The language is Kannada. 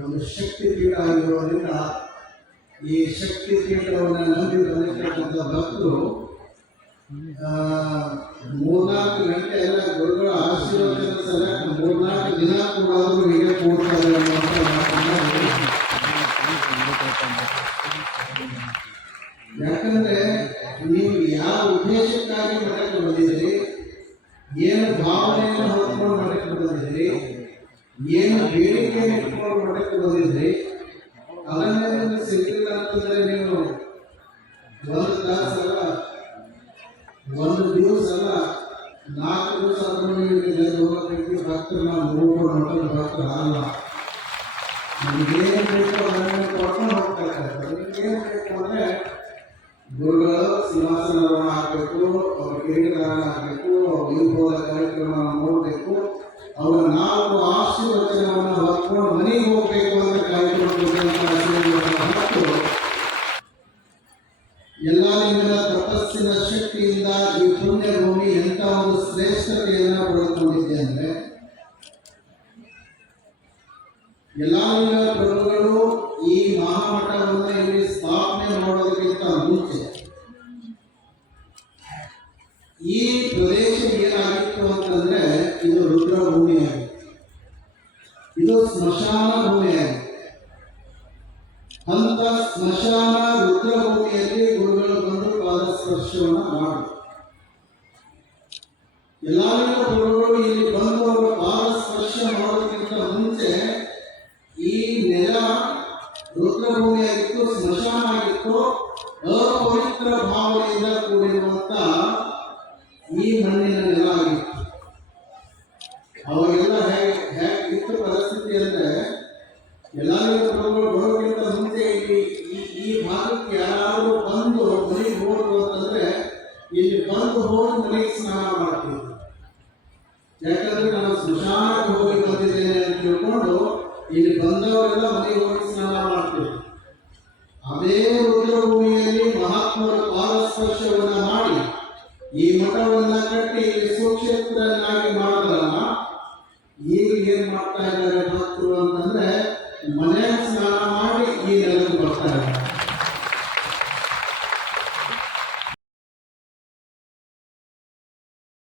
ಒಂದು ಶಕ್ತಿ ಪೀಠ ಆಗಿರೋದ್ರಿಂದ ಈ ಶಕ್ತಿ ಪೀಠವನ್ನು ನಂಬಿ ಬಂದಿರ್ತಕ್ಕಂಥ ಭಕ್ತರು ಆ, ಮೂರ್ನಾಲ್ಕು ಗಂಟೆ ಎಲ್ಲ ಗುರುಗಳ ಆಶೀರ್ವಾದದ ಸಲಕ ಮೂರ್ನಾಲ್ಕು ದಿನ ಕೂಡ ಅವರು ಹೀಗೆ ಕೂಡ್ತಾರೆ ಅನ್ನುವಂಥ ಮಾತನ್ನ ಹೇಳಿ. ಯಾಕಂದ್ರೆ ನೀವು ಯಾವ ಉದ್ದೇಶಕ್ಕಾಗಿ ಮಠಕ್ಕೆ ಬಂದಿದ್ರಿ ಏನು ಭಾವನೆಯನ್ನು ಹೊತ್ಕೊಂಡು ಮಠಕ್ಕೆ ಬಂದಿದ್ರಿ ಏನು ಬೇಡಿಕೆಯನ್ನು ಇಟ್ಕೊಂಡು ಮಠಕ್ಕೆ ಬಂದಿದ್ರಿ. ಅದನ್ನೇ ಸಿಗ್ಲಿಲ್ಲ ಅಂತಂದ್ರೆ ನೀವು ಒಂದು ತಾಸು ಅಲ್ಲ ಒಂದು ದಿವಸ ಅಲ್ಲ ನಾಲ್ಕು ದಿವಸ ಆದ್ರೂ ಹೋಗೋದಕ್ಕೆ ಭಕ್ತರು ನಾವು ನೋಡ್ಕೊಂಡು ಮಠದ ಭಕ್ತರು ಅಲ್ಲ ನಿಮ್ಗೇನು ಬೇಕೋ ಅದನ್ನು ಕೊಡ್ಕೊಂಡು ಹೋಗ್ತಾ ಇದ್ದಾರೆ. ನಿಮ್ಗೇನು ಬೇಕು ಅಂದ್ರೆ ಗುರುಗಳು ಸಿಂಹಾಸನವನ್ನು ಹಾಕಬೇಕು ಅವ್ರ ಕಿರೀಟದಾನ ಹಾಕಬೇಕು ಅವ್ರ ಕಾರ್ಯಕ್ರಮ ನೋಡಬೇಕು ಅವರ ನಾಲ್ಕು ಆಶೀರ್ವಚನವನ್ನು ಹೊತ್ಕೊಂಡು ಮನೆಗೆ ಹೋಗಬೇಕು ಅಂತ ಮತ್ತು ಎಲ್ಲ ನಿಮ್ಮದ ತಪಸ್ಸಿನ ಶಕ್ತಿಯಿಂದ ಈ ಪುಣ್ಯ ಭೂಮಿ ಎಂತ ಒಂದು ಶ್ರೇಷ್ಠತೆಯನ್ನು ಪಡೆದುಕೊಂಡಿದೆ ಅಂದ್ರೆ ಎಲ್ಲ ಪ್ರಭುಗಳು ಈ ಮಹಾಮಠವನ್ನು ಇಲ್ಲಿ ಸ್ಥಾಪನೆ ಮಾಡೋದಕ್ಕಿಂತ ಮುಂಚೆ ಈ ಸ್ಮಶಾನ ಭೂಮಿ ಆಗಿತ್ತು ಅಂತ ಸ್ಮಶಾನ ರುದ್ರಭೂಮಿಯಲ್ಲಿ ಗುರುಗಳು ಬಂದು ಪಾದಸ್ಪರ್ಶವನ್ನು ಮಾಡಿ ಎಲ್ಲರಿಗೂ ಗುರುಗಳು ಇಲ್ಲಿ ಬಂದು ಅವರ ಪಾದಸ್ಪರ್ಶ ಮಾಡೋದಕ್ಕಿಂತ ಮುಂಚೆ ಈ ನೆಲ ರುದ್ರಭೂಮಿಯಾಗಿತ್ತು ಸ್ಮಶಾನ ಆಗಿತ್ತು. ಅಪವಿತ್ರ ಭಾವನೆಯಿಂದ ಕೂಡಿರುವಂತ ಈ ಮಣ್ಣಿನ ನೆಲ ಆಗಿತ್ತು ಅವಾಗೆಲ್ಲ ಹೇಗೆ ಹೇಗಿತ್ತು ಪರಿಸ್ಥಿತಿ ಅಂದ್ರೆ ಪ್ರಭುಗಳು ಬರೋಕ್ಕಿಂತ ಮುಂಚೆ ಈ ಈ ಭಾಗಕ್ಕೆ ಯಾರಾದರೂ ಬಂದು ಮನೆಗೆ ಹೋದ್ರು ಅಂತಂದ್ರೆ ಇಲ್ಲಿ ಬಂದು ಹೋಗಿ ಮನೆಗೆ ಸ್ನಾನ ಮಾಡ್ತೀವಿ. ಯಾಕಂದ್ರೆ ನಾನು ಸ್ಮಶಾನಕ್ಕೆ ಹೋಗಿ ಬಂದಿದ್ದೇನೆ ಅಂತ ತಿಳ್ಕೊಂಡು ಇಲ್ಲಿ ಬಂದವರೆಲ್ಲ ಮನೆಗೆ ಹೋಗಿ ಸ್ನಾನ ಮಾಡ್ತೀವಿ. ಅದೇ ರುದ್ರಭೂಮಿಯಲ್ಲಿ ಮಹಾತ್ಮರ ಪಾದಸ್ಪರ್ಶವನ್ನ ಮಾಡಿ ಈ ಮಠವನ್ನ ಕಟ್ಟಿ ಸುಕ್ಷೇತ್ರನಾಗಿ ಮಾಡಿದ್ರಲ್ಲ ಈಗ ಏನ್ ಮಾಡ್ತಾ ಇದ್ದಾರೆ ಭಕ್ತರು ಅಂತಂದ್ರೆ